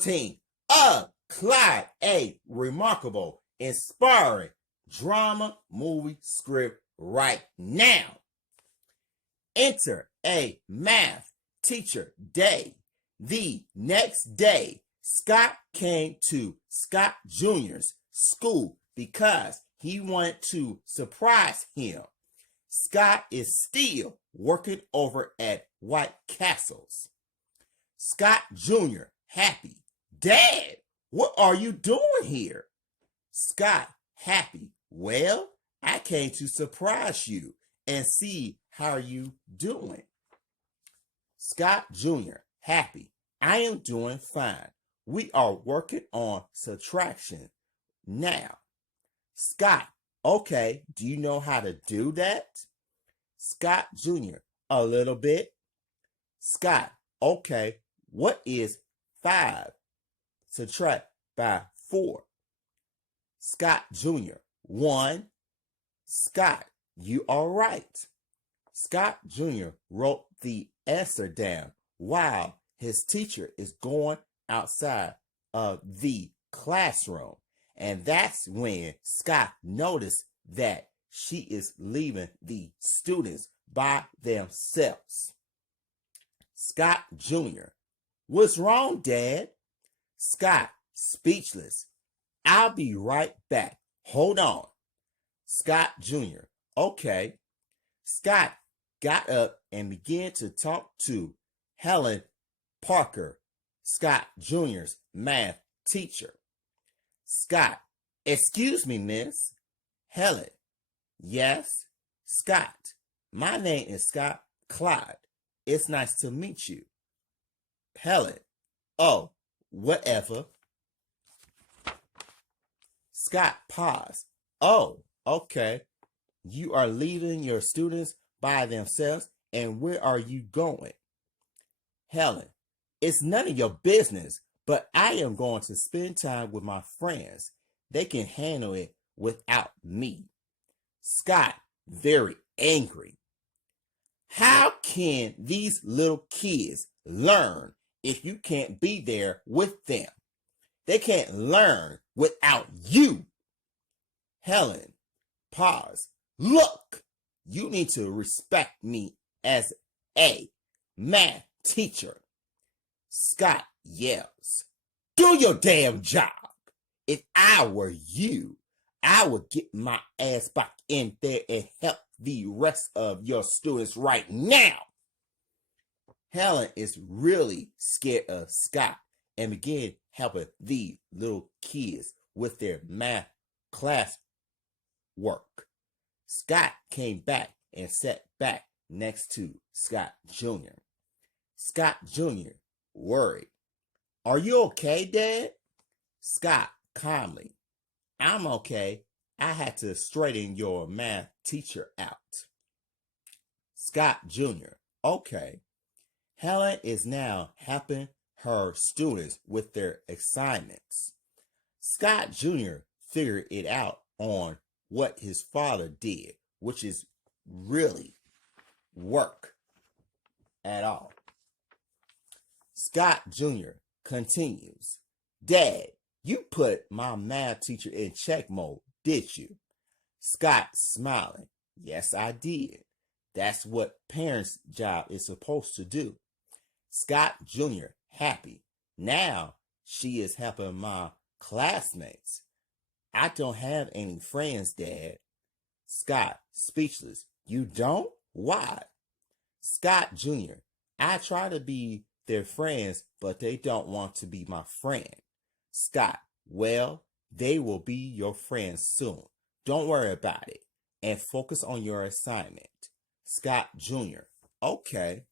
16 of Clyde, a remarkable, inspiring drama movie script right now. Enter a math teacher day. The next day, Scott came to Scott Jr.'s school because he wanted to surprise him. Scott is still working over at White Castles. Scott Jr. happy. Dad, what are you doing here? Scott happy. Well, I came to surprise you and see how you doing. Scott Jr. happy. I am doing fine. We are working on subtraction now. Scott, okay, do you know how to do that? Scott Jr., a little bit. Scott, okay, what is 5 subtract by 4? Scott Jr., 1. Scott, you all right? Scott Jr. wrote the answer down while his teacher is going outside of the classroom. And that's when Scott noticed that she is leaving the students by themselves. Scott Jr. What's wrong, Dad? Scott, speechless. I'll be right back. Hold on. Scott Jr. Okay. Scott got up and began to talk to Helen Parker, Scott Jr.'s math teacher. Scott, excuse me, miss. Helen, yes. Scott, my name is Scott Clyde. It's nice to meet you. Helen, oh, whatever. Scott paused. Oh, okay. You are leaving your students by themselves, and where are you going? Helen, it's none of your business, but I am going to spend time with my friends. They can handle it without me. Scott, very angry. How can these little kids learn if you can't be there with them? They can't learn without you. Helen, pause. Look, you need to respect me as a math teacher. Scott yells, do your damn job. If I were you, I would get my ass back in there and help the rest of your students right now. Helen is really scared of Scott and began helping the little kids with their math class work. Scott came back and sat back next to Scott Jr. Scott Jr. worried. Are you okay, Dad? Scott calmly. I'm okay. I had to straighten your math teacher out. Scott Jr. Okay. Helen is now helping her students with their assignments. Scott Jr. figured it out on what his father did, which is really work at all. Scott Jr. continues. Dad, you put my math teacher in check mode, did you? Scott smiling. Yes, I did. That's what parents' job is supposed to do. Scott Jr. happy. Now she is helping my classmates. I don't have any friends, Dad. Scott speechless. You don't? Why? Scott Jr. I try to be their friends, but they don't want to be my friend. Scott, well, they will be your friends soon. Don't worry about it and focus on your assignment. Scott Jr. Okay.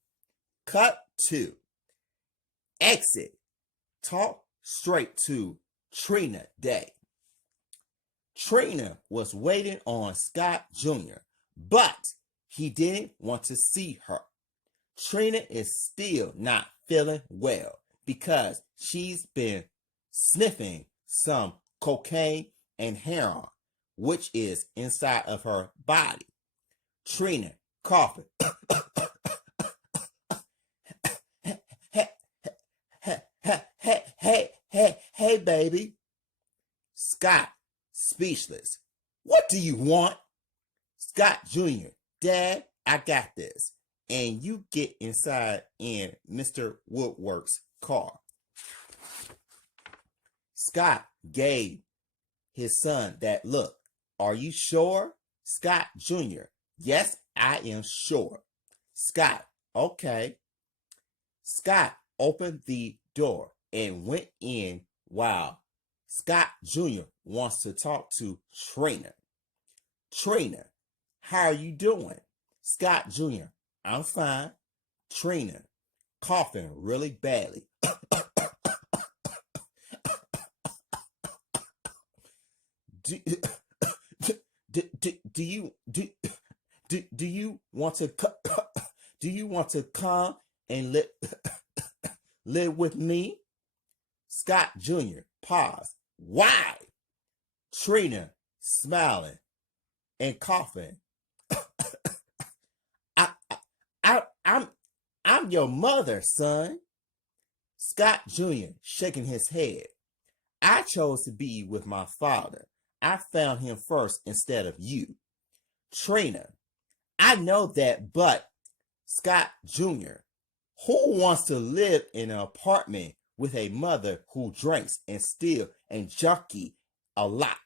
Cut 2. Exit. Talk straight to Trina Day. Trina was waiting on Scott Jr., but he didn't want to see her. Trina is still not feeling well because she's been sniffing some cocaine and heroin, which is inside of her body. Trina coughing. baby. Scott, speechless. What do you want? Scott Jr., Dad, I got this. And you get inside in Mr. Woodwork's car. Scott gave his son that look. Are you sure? Scott Jr., yes, I am sure. Scott, okay. Scott opened the door and went in while Scott Jr. wants to talk to Trina. Trina, how are you doing? Scott Jr., I'm fine. Trina, coughing really badly. Do you want to come and live with me? Scott Jr. paused. Why? Trina smiling and coughing. I'm your mother, son. Scott Jr. shaking his head. I chose to be with my father. I found him first instead of you. Trina, I know that, but Scott Jr., who wants to live in an apartment with a mother who drinks and steals and junkie a lot?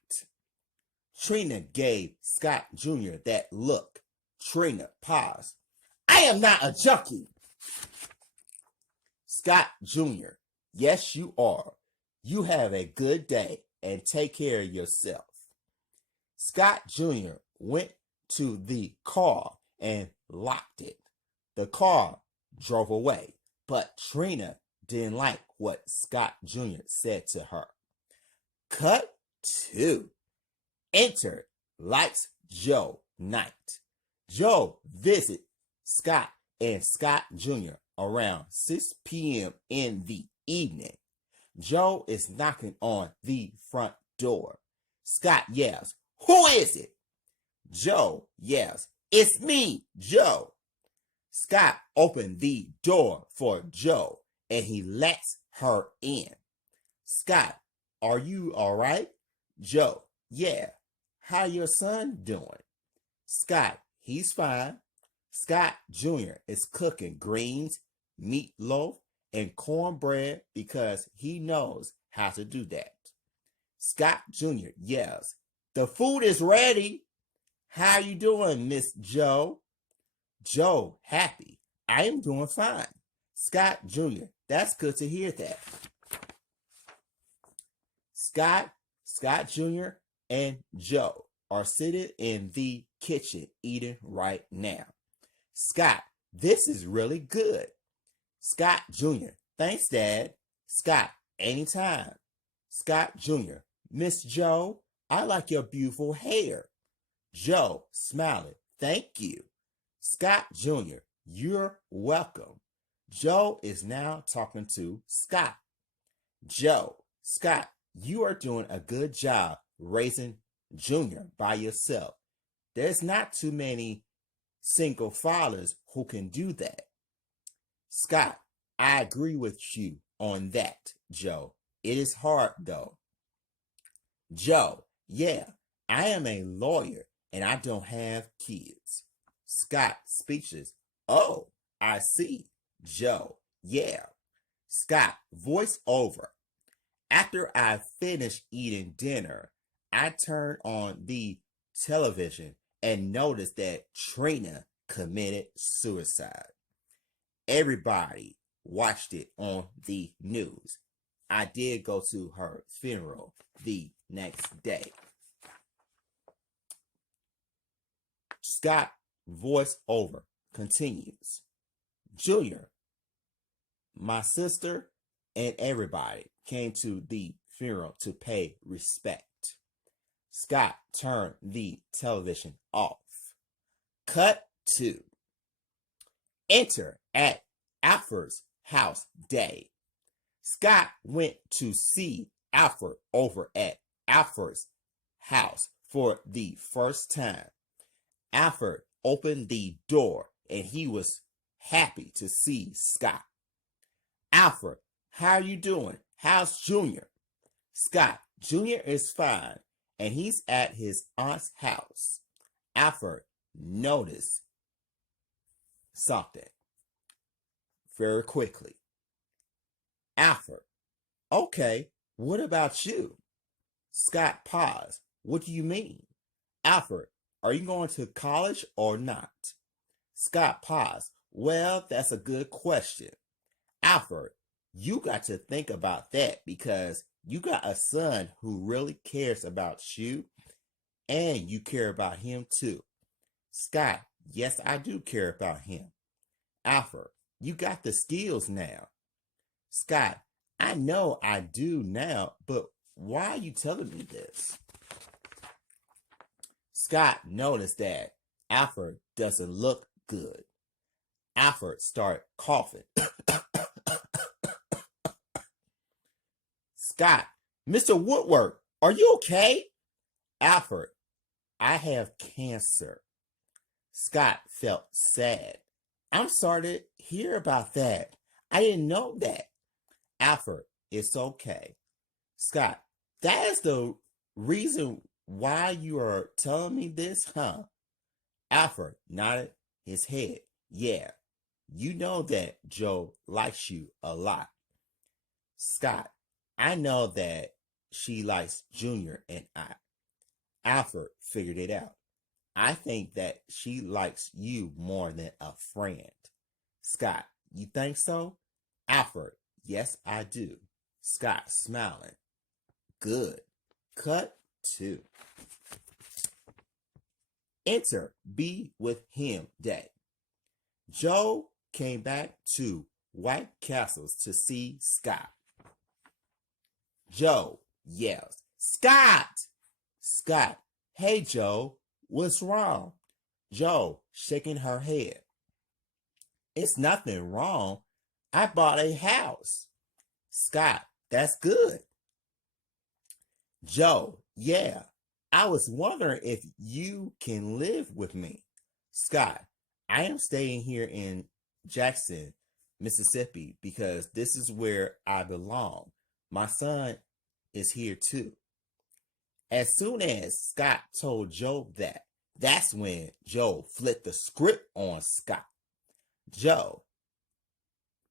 Trina gave Scott Jr. that look. Trina paused. I am not a junkie. Scott Jr., yes, you are. You have a good day and take care of yourself. Scott Jr. went to the car and locked it. The car drove away, but Trina didn't like what Scott Jr. said to her. Cut 2. Enter Likes Joe Night. Joe visits Scott and Scott Jr. around 6 p.m. in the evening. Joe is knocking on the front door. Scott yells, "Who is it?" Joe yells, "It's me, Joe." Scott opened the door for Joe and he lets her in. Scott, are you all right? Joe, yeah. How your son doing? Scott, he's fine. Scott Jr. is cooking greens, meatloaf, and cornbread because he knows how to do that. Scott Jr. yells, "The food is ready." How you doing, Miss Joe? Joe, happy. I am doing fine. Scott Jr., that's good to hear that. Scott Jr. and Joe are sitting in the kitchen eating right now. Scott, this is really good. Scott Jr., thanks, Dad. Scott, anytime. Scott Jr., Miss Joe, I like your beautiful hair. Joe, smiling, thank you. Scott Jr., you're welcome. Joe is now talking to Scott. Joe, Scott, you are doing a good job raising Junior by yourself. There's not too many single fathers who can do that. Scott, I agree with you on that, Joe. It is hard though. Joe, yeah, I am a lawyer and I don't have kids. Scott, speechless. Oh, I see. Joe, yeah. Scott, voice over. After I finished eating dinner, I turned on the television and noticed that Trina committed suicide. Everybody watched it on the news. I did go to her funeral the next day. Scott, voice over, continues. Junior, my sister, and everybody came to the funeral to pay respect. Scott turned the television off. Cut 2. Enter at Alfred's house day. Scott went to see Alfred over at Alfred's house for the first time. Alfred opened the door and he was happy to see Scott. Alfred, how are you doing? How's Junior? Scott Jr. is fine, and he's at his aunt's house. Alfred noticed something very quickly. Alfred, okay, what about you? Scott paused. What do you mean? Alfred, are you going to college or not? Scott paused. Well, that's a good question. Alfred, you got to think about that because you got a son who really cares about you and you care about him too. Scott, yes, I do care about him. Alfred, you got the skills now. Scott, I know I do now, but why are you telling me this? Scott noticed that Alfred doesn't look good. Alfred started coughing. Scott, Mr. Woodward, are you okay? Alfred, I have cancer. Scott felt sad. I'm sorry to hear about that. I didn't know that. Alfred, it's okay. Scott, that is the reason why you are telling me this, huh? Alfred nodded his head. Yeah, you know that Joe likes you a lot. Scott, I know that she likes Junior and I. Alfred figured it out. I think that she likes you more than a friend. Scott, you think so? Alfred, yes, I do. Scott smiling. Good. Cut 2. Enter Be With Him Day. Joe came back to White Castles to see Scott. Joe yells, Scott! Scott, hey Joe, what's wrong? Joe shaking her head. It's nothing wrong. I bought a house. Scott, that's good. Joe, yeah, I was wondering if you can live with me. Scott, I am staying here in Jackson, Mississippi, because this is where I belong. My son is here too. As soon as Scott told Joe that, that's when Joe flipped the script on Scott. Joe,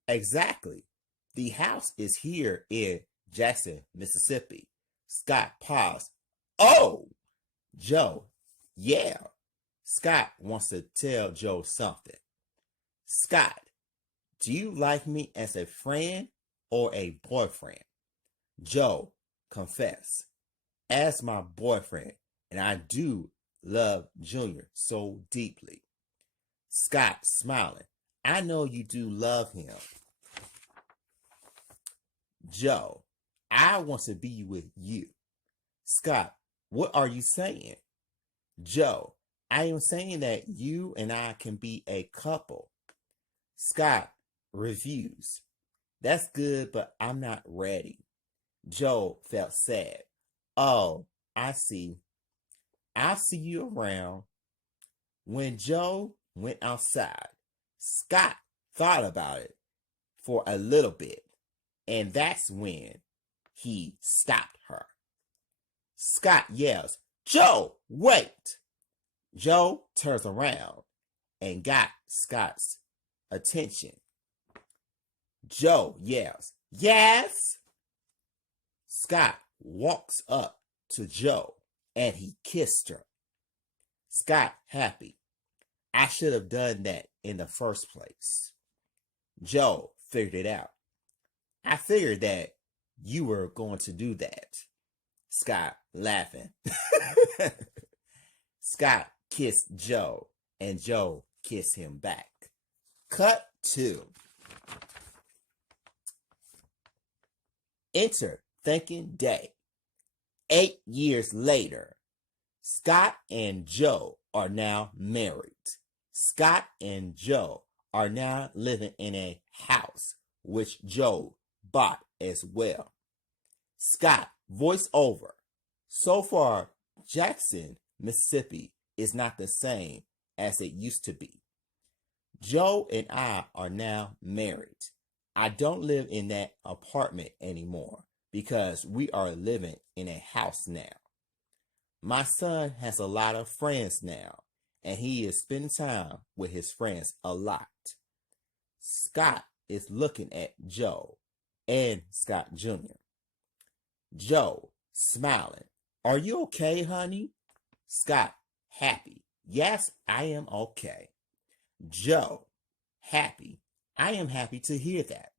exactly. The house is here in Jackson, Mississippi. Scott paused. Oh! Joe, yeah. Scott wants to tell Joe something. Scott, do you like me as a friend or a boyfriend? Joe, confess. As my boyfriend, and I do love Junior so deeply. Scott smiling. I know you do love him. Joe, I want to be with you. Scott, what are you saying? Joe, I am saying that you and I can be a couple. Scott reviews. That's good, but I'm not ready. Joe felt sad. Oh, I see. I'll see you around. When Joe went outside, Scott thought about it for a little bit, and that's when he stopped her. Scott yells, Joe, wait! Joe turns around and got Scott's attention. Joe yells, yes! Scott walks up to Joe and he kissed her. Scott happy. I should have done that in the first place. Joe figured it out. I figured that you were going to do that. Scott laughing. Scott kissed Joe and Joe kissed him back. Cut 2. Enter Thinking Day. 8 years later, Scott and Joe are now married. Scott and Joe are now living in a house which Joe bought as well. Scott, voice over. So far, Jackson, Mississippi is not the same as it used to be. Joe and I are now married. I don't live in that apartment anymore. because we are living in a house now. My son has a lot of friends now, and he is spending time with his friends a lot. Scott is looking at Joe and Scott Jr. Joe, smiling. Are you okay, honey? Scott, happy. Yes, I am okay. Joe, happy. I am happy to hear that.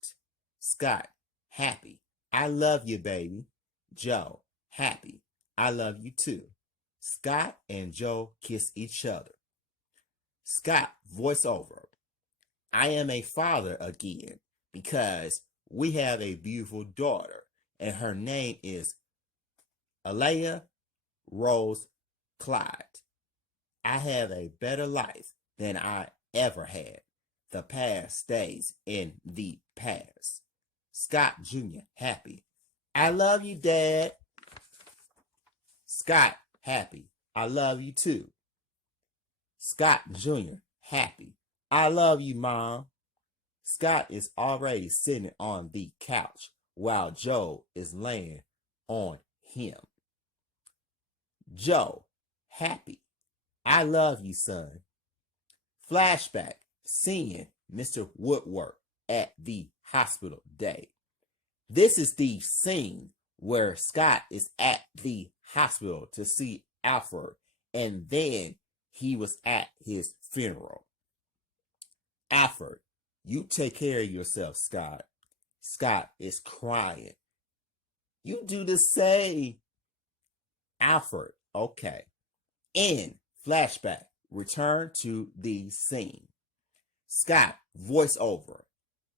Scott, happy. I love you, baby. Joe, happy. I love you too. Scott and Joe kiss each other. Scott, voiceover. I am a father again because we have a beautiful daughter, and her name is Alea Rose Clyde. I have a better life than I ever had. The past stays in the past. Scott Jr., happy. I love you, Dad. Scott, happy. I love you too. Scott Jr., happy. I love you, Mom. Scott is already sitting on the couch while Joe is laying on him. Joe, happy. I love you, son. Flashback, seeing Mr. Woodwork at the hospital day. This is the scene where Scott is at the hospital to see Alfred, and then he was at his funeral. Alfred, you take care of yourself, Scott. Scott is crying. You do the same. Alfred, okay. In flashback, return to the scene. Scott, voiceover.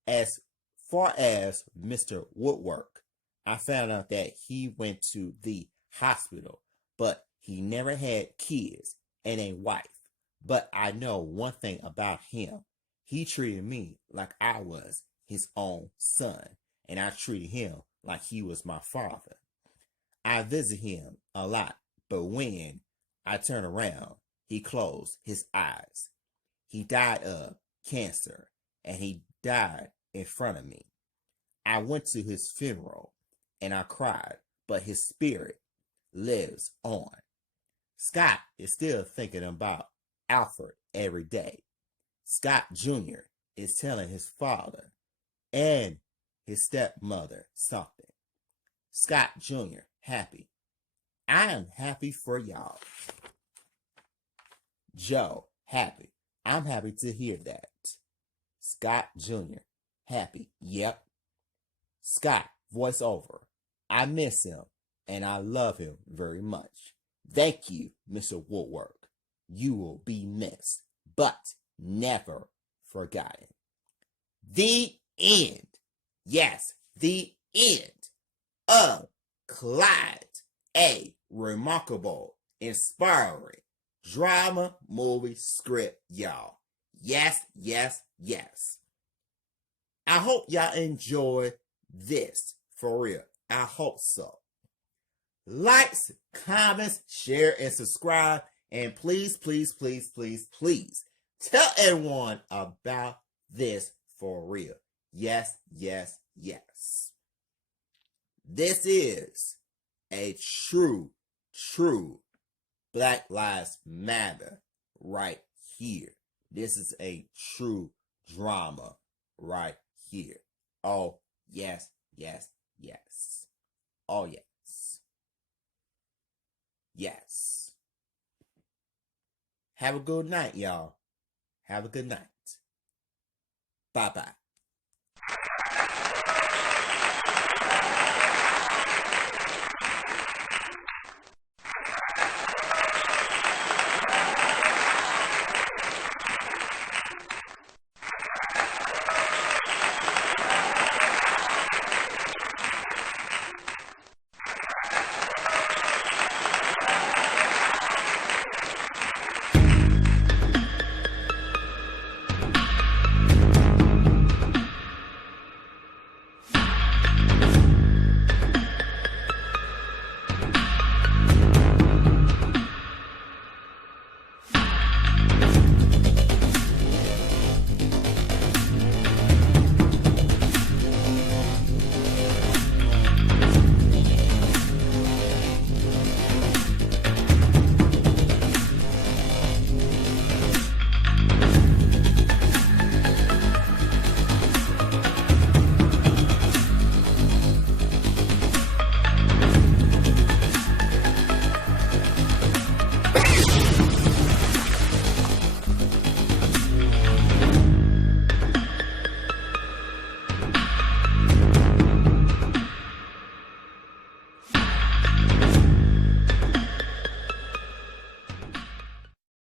As far as Mr. Woodwork, I found out that he went to the hospital, but he never had kids and a wife. But I know one thing about him. He treated me like I was his own son, and I treated him like he was my father. I visit him a lot, but when I turn around, he closed his eyes. He died of cancer, and he died in front of me. I went to his funeral, and I cried, but his spirit lives on. Scott is still thinking about Alfred every day. Scott Jr. is telling his father and his stepmother something. Scott Jr. happy. I am happy for y'all. Joe happy. I'm happy to hear that. Scott Jr. happy. Yep. Scott voiceover. I miss him and I love him very much. Thank you, Mr. Woodwork. You will be missed, but never forgotten. The end. Yes, the end of Clyde, a remarkable, inspiring drama movie script, y'all. Yes, yes, yes. I hope y'all enjoy this for real. I hope so. Likes, comments, share, and subscribe. And please, please, please, please, please tell everyone about this for real. Yes, yes, yes. This is a true Black Lives Matter right here. This is a true drama right here. Oh, yes, yes, yes. Oh, yes. Yes. Have a good night, y'all. Have a good night. Bye-bye.